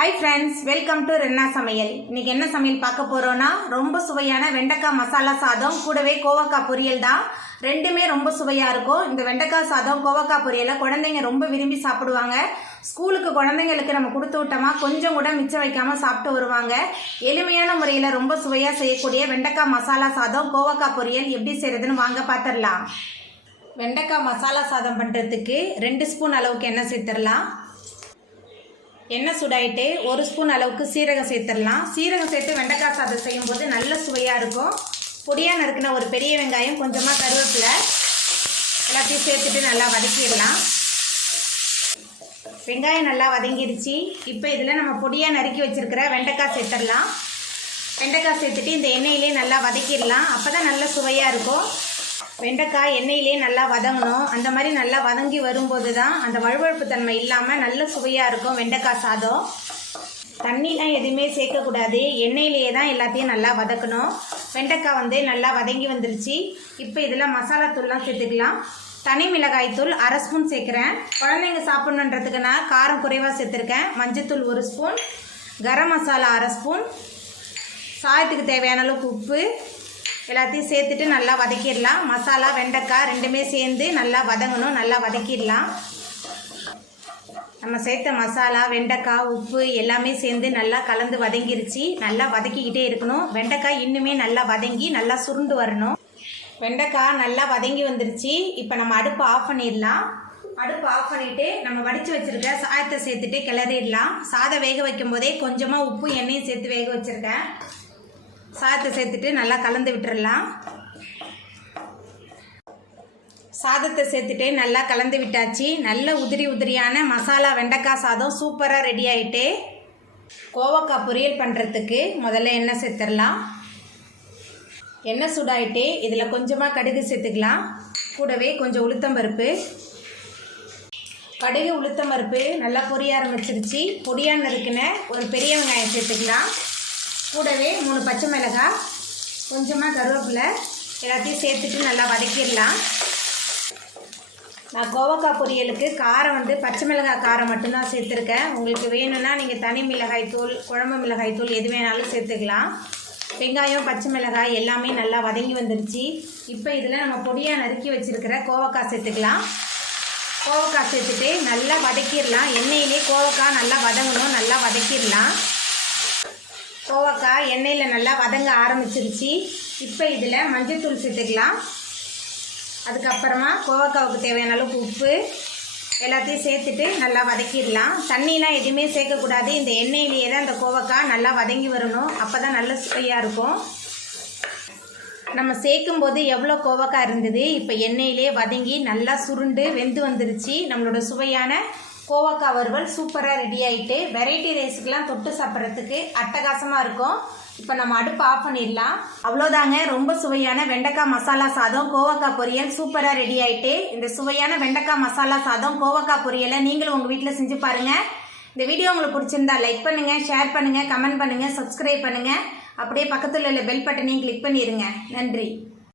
hi friends welcome to रेन्ना समयल इनके என்ன சமையல் பார்க்க போறோம்னா ரொம்ப சுவையான வெண்டைக்காய் மசாலா சாதம் கூடவே கோவக்காய் பொரியல் தான் ரெண்டுமே ரொம்ப சுவையா இருக்கும் இந்த வெண்டைக்காய் சாதம் கோவக்காய் பொரியலை குழந்தைங்க ரொம்ப விரும்பி சாப்பிடுவாங்க ஸ்கூலுக்கு குழந்தைங்களுக்கு நம்ம கொடுத்து விட்டோமா கொஞ்சம் கூட மிச்சம் வைக்காம சாப்பிட்டு வருவாங்க எளிமையான முறையில் ரொம்ப சுவையா செய்யக்கூடிய வெண்டைக்காய் மசாலா சாதம் கோவக்காய் பொரியல் எப்படி செய்யறதுன்னு வாங்க பார்த்துடலாம் வெண்டைக்காய் மசாலா சாதம் பண்ணுறதுக்கு 2 ஸ்பூன் அளவுக்கு எண்ணெய் சேர்த்துடலாம் எண்ணெய் சூடாயிட்டு 1 ஸ்பூன் அளவுக்கு சீரகம் சேர்த்துடலாம் சீரகம் சேர்த்து வெண்டைக்காய் சாதம் செய்யும்போது நல்ல சுவையாக இருக்கும் பொடியாக நறுக்கின ஒரு பெரிய வெங்காயம் கொஞ்சமாக கருவேப்பிலை எல்லாத்தையும் சேர்த்துட்டு நல்லா வதக்கிடலாம் வெங்காயம் நல்லா வதங்கிடுச்சு இப்போ இதில் நம்ம பொடியாக நறுக்கி வச்சுருக்கிற வெண்டைக்காய் சேர்த்துடலாம் வெண்டைக்காய் சேர்த்துட்டு இந்த எண்ணெயிலே நல்லா வதக்கிடலாம் அப்போ தான் நல்ல சுவையாக இருக்கும் வெண்டைக்காய் எண்ணெயிலே நல்லா வதங்கணும் அந்த மாதிரி நல்லா வதங்கி வரும்போது தான் அந்த வழுவழுப்பு தன்மை இல்லாமல் நல்ல சுவையாக இருக்கும் வெண்டைக்காய் சாதம் தண்ணிலாம் எதுவுமே சேர்க்கக்கூடாது எண்ணெயிலேயே தான் எல்லாத்தையும் நல்லா வதக்கணும் வெண்டைக்காய் நல்லா வதங்கி வந்துருச்சு இப்போ இதில் மசாலா தூள்லாம் சேர்த்துக்கலாம் தனி மிளகாய் தூள் 1/2 ஸ்பூன் சேர்க்குறேன் குழந்தைங்க சாப்பிட்ணுன்றதுக்கு நான் காரம் குறைவாக சேர்த்துருக்கேன் மஞ்சத்தூள் 1 ஸ்பூன் கரம் மசாலா 1/2 ஸ்பூன் சாதத்துக்கு தேவையான அளவுக்கு உப்பு எல்லாத்தையும் சேர்த்துட்டு நல்லா வதக்கிடலாம் மசாலா வெண்டைக்காய் ரெண்டுமே சேர்ந்து நல்லா வதங்கணும் நல்லா வதக்கிடலாம் நம்ம சேர்த்த மசாலா வெண்டைக்காய் உப்பு எல்லாமே சேர்ந்து நல்லா கலந்து வதங்கிருச்சு நல்லா வதக்கிக்கிட்டே இருக்கணும் வெண்டைக்காய் இன்னுமே நல்லா வதங்கி நல்லா சுருண்டு வரணும் வெண்டைக்காய் நல்லா வதங்கி வந்துருச்சு இப்போ நம்ம அடுப்பு ஆஃப் பண்ணிடலாம் அடுப்பு ஆஃப் பண்ணிவிட்டு நம்ம வடித்து வச்சுருக்க சாதத்தை சேர்த்துட்டு கிளறிடலாம் சாதம் வேக வைக்கும் போதே கொஞ்சமாக உப்பு எண்ணெயும் சேர்த்து வேக வச்சுருக்கேன் சாதத்தை சேர்த்துட்டு நல்லா கலந்து விட்டுறலாம் சாதத்தை சேர்த்துட்டு நல்லா கலந்து விட்டாச்சு நல்ல உதிரி உதிரியான மசாலா வெண்டைக்காய் சாதம் சூப்பராக ரெடி ஆகிட்டு கோவக்காய் பொரியல் பண்ணுறதுக்கு முதல்ல எண்ணெய் சேர்த்துடலாம் எண்ணெய் சூடாயிட்டு இதில் கொஞ்சமாக கடுகு சேர்த்துக்கலாம் கூடவே கொஞ்சம் உளுத்தம்பருப்பு கடுகு உளுத்தம்பருப்பு நல்லா பொரிய ஆரம்பிச்சிருச்சு பொடியாக நறுக்கின ஒரு பெரிய வெங்காயம் சேர்த்துக்கலாம் கூடவே 3 பச்சை மிளகாய் கொஞ்சமாக கருவேப்பிலை எல்லாத்தையும் சேர்த்துட்டு நல்லா வதக்கிடலாம் நான் கோவக்காய் பொரியலுக்கு காரம் பச்சை மிளகாய் காரம் மட்டும்தான் சேர்த்துருக்கேன் உங்களுக்கு வேணும்னா நீங்கள் தனி மிளகாய் தூள் குழம்பு மிளகாய் தூள் எது வேணாலும் சேர்த்துக்கலாம் வெங்காயம் பச்சை மிளகாய் எல்லாமே நல்லா வதங்கி வந்துருச்சு இப்போ இதில் நம்ம பொடியாக நறுக்கி வச்சுருக்கிற கோவக்காய் சேர்த்துக்கலாம் கோவக்காய் சேர்த்துட்டு நல்லா வதக்கிடலாம் எண்ணெயிலே கோவக்காய் நல்லா வதங்கணும் நல்லா வதக்கிடலாம் கோவக்காய் எண்ணெயில் நல்லா வதங்க ஆரம்பிச்சிருச்சு இப்போ இதில் மஞ்சள்தூள் சேர்த்துக்கலாம் அதுக்கப்புறமா கோவக்காவுக்கு தேவையான அளவுக்கு உப்பு எல்லாத்தையும் சேர்த்துட்டு நல்லா வதக்கிடலாம் தண்ணிலாம் எதுவுமே சேர்க்கக்கூடாது இந்த எண்ணெயிலேயே தான் இந்த கோவக்காய் நல்லா வதங்கி வரணும் அப்போ தான் நல்ல சுவையாக இருக்கும் நம்ம சேர்க்கும்போது எவ்வளோ கோவக்காய் இருந்தது இப்போ எண்ணெயிலே வதங்கி நல்லா சுருண்டு வெந்து வந்துருச்சு நம்மளோட சுவையான கோவக்காய் வறுவல் சூப்பராக ரெடி ஆகிட்டு வெரைட்டி ரைஸுக்கெலாம் தொட்டு சாப்பிட்றதுக்கு அட்டகாசமாக இருக்கும் இப்போ நம்ம அடுப்பு ஆஃப் பண்ணிடலாம் அவ்வளோதாங்க ரொம்ப சுவையான வெண்டைக்காய் மசாலா சாதம் கோவக்காய் பொரியல் சூப்பராக ரெடி ஆகிட்டு இந்த சுவையான வெண்டைக்காய் மசாலா சாதம் கோவக்காய் பொரியலை நீங்களும் உங்கள் வீட்டில் செஞ்சு பாருங்கள் இந்த வீடியோ உங்களுக்கு பிடிச்சிருந்தா லைக் பண்ணுங்கள் ஷேர் பண்ணுங்கள் கமெண்ட் பண்ணுங்கள் சப்ஸ்கிரைப் பண்ணுங்கள் அப்படியே பக்கத்தில் உள்ள பெல் பட்டனையும் கிளிக் பண்ணிடுங்க நன்றி